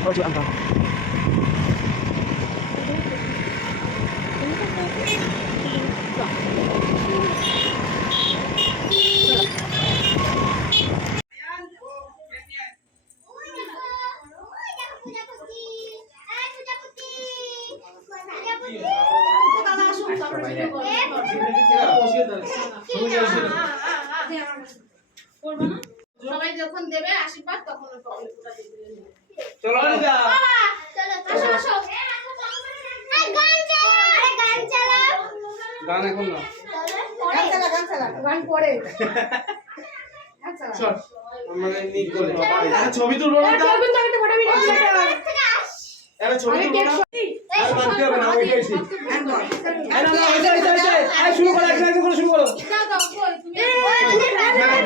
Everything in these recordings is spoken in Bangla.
Hold your umbrella. সবাই যখন দেবে আশীর্বাদ তখন চলো চলো আসো আসো গান চালাও গান এখন না গান পড়ে চল আমরা নি করে ছবি তুলবো না ছবি তো একটা ফটো ভিডিও আরে ছবি তুলবো না আর বাদ হবে না ওইটাই আরে শুরু করো একসাথে করে শুরু করো দাও দাও তুমি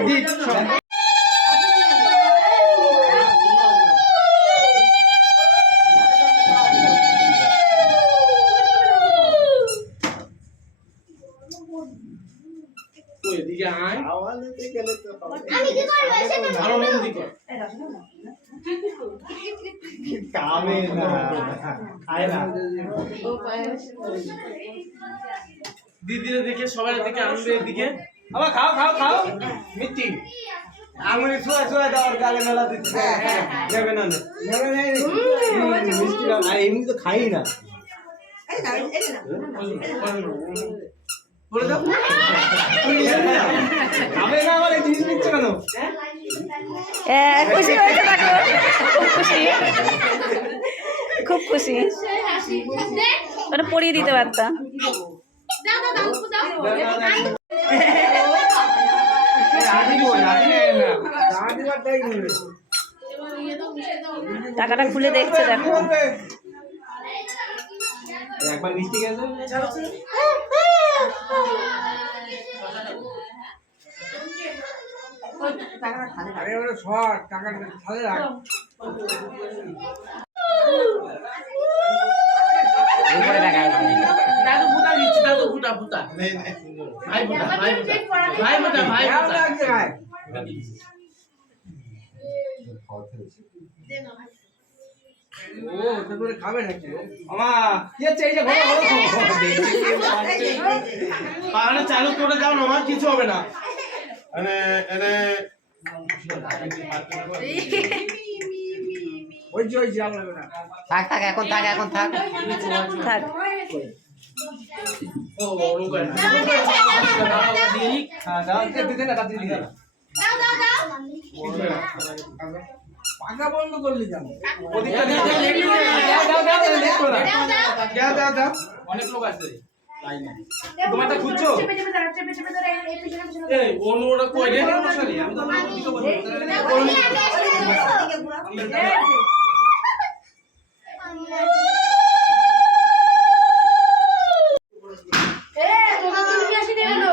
দিক সব তুই এদিকে আয় আওয়াজে গেলে তো আমি কি করব সেটা আরো মন দিক কামে না আয় না দিদির দিকে সবার দিকে আনন্দের দিকে আবার খাও খাও খাও মিষ্টি আঙুলি ছুঁয়ে ছুঁয়ে দেওয়ার গালে মেলা দিচ্ছে নেবে না নেবে না মিষ্টি না আর এমনি তো খাই না বলে দাও খাবে না আবার এই জিনিস নিচ্ছে কেন খুশি হয়েছে দেখো খুব খুশি খুব খুশি সেই হাসি দে ওটা পরিয়ে দিতে পারতাম দাও দাও দাও দাও আদি বল আদি না আদি বাটাই বলে ये तो मुझे तो টাকাটা খুলে দেখছে দেখো একবার মিষ্টি গেছে আরে ওরে শর্ট টাকা খালে রাখ উপরে দেখা দাদু ফুটা দিচ্ছে দাদু ফুটা ফুটা ভাই ফুটা ভাই ফুটা ভাই ফুটা ভাই ফুটা লাগছে ভাই ও তো করে খাবে নাকি মামা কি হচ্ছে এই যে ঘরে পাহাড়ে চালু করে দাও না আমার কিছু হবে না এনে এনে ওই যে আলো লাগবে না থাক থাক এখন থাক এখন থাক থাক ও রুকা দিক হ্যাঁ দাও দিতে না দিতে না দাও দাও দাও পাকা বন্ধ করলি কেন ওদিকটা দিয়ে দাও অনেক লোক আছে লাইনে তোমারটা খুঁজছো চেপে চেপে ধরো চেপে চেপে ধরো এই পিছনে পিছনে এই অনুটা কই রে মশারি আমি তো ওদিকে বলবো তোমার চুল কি আসি দেখলো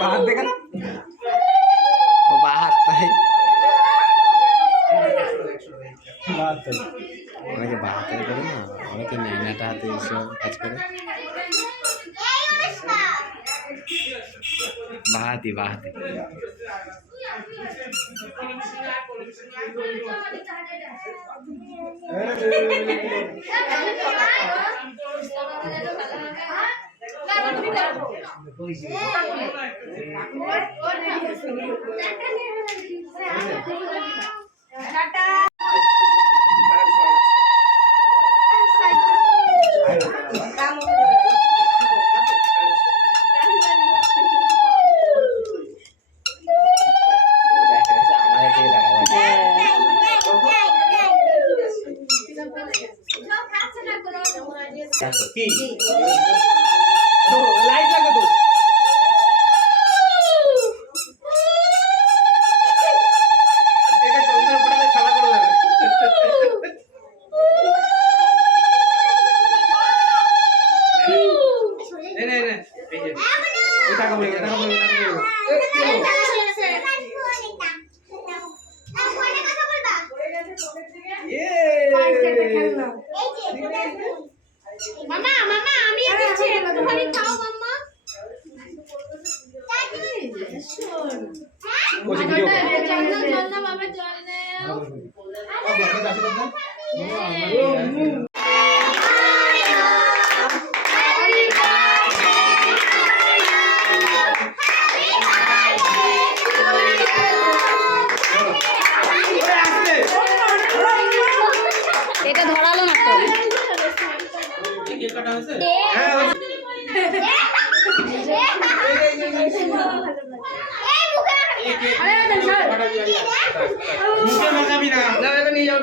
বাহাত দেখে না ও বাহাত তাই বাহাত তাই অনেকে বাহাতের করে না অনেকে নাইনাটা হাতে এসব কাজ করে বাহাতি বাহাতি আমাদের দিকে দেখা যাচ্ছে কি তো লাইট লাগে তো এটা চন্দ্রের উপরে খেলা করে যাবে নে নে এই যে এটা কমে এটা কমে এ মামা মামা আমি দিচ্ছি একটুখানি খাও মাম্মা জল না বাবা জল নাও এটা ধরালো না তো কেক কাটা হয়েছে মুখে মাখাবি না না এটা নিয়ে যাও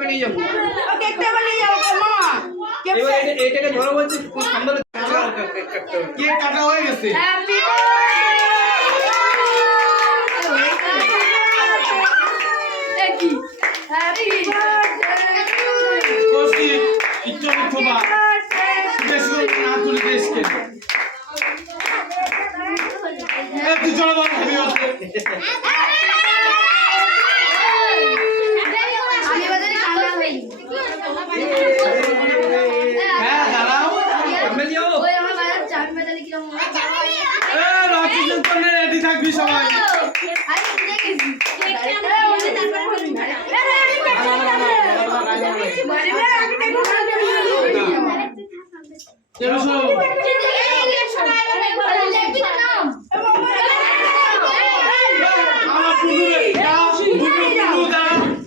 এটাকে ধরো বলছি সামনে কেক কাটা হয়ে গেছে কোশি ইচ্ছা থোবা বেশ না তুলি দেশকে তুই চলো বাবা খাবি হ্যাঁ দাঁড়াও রেডি থাকবি সবাই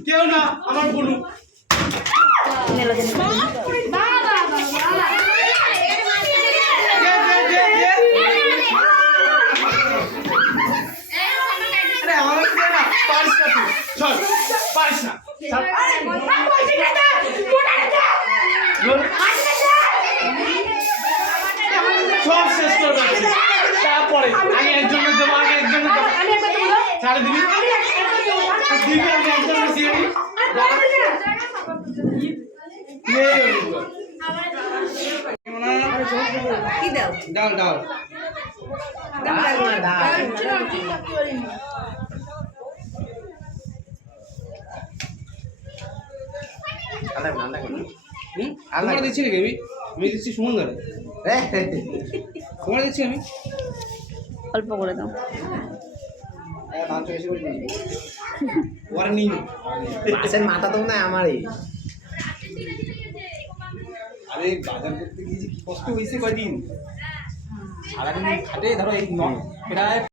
কেউ না আমার বলু পারিস না সব শেষ করবে তারপরে আগে একজনের দেবো ছাড়ে দিবি দিবি আমি একজনের দিয়ে কি দাও ডাল ডাল আমরা দিচ্ছি নাকি আমি দিচ্ছি সুমন ধরে তোমার দিচ্ছি আমি অল্প করে দাও ওরা নিই মাছের মাথা তো না আমারই আরে বাজার করতে গিয়ে কি কষ্ট হয়েছে কয়দিন সারাদিন খাটে ধরো এই প্রায়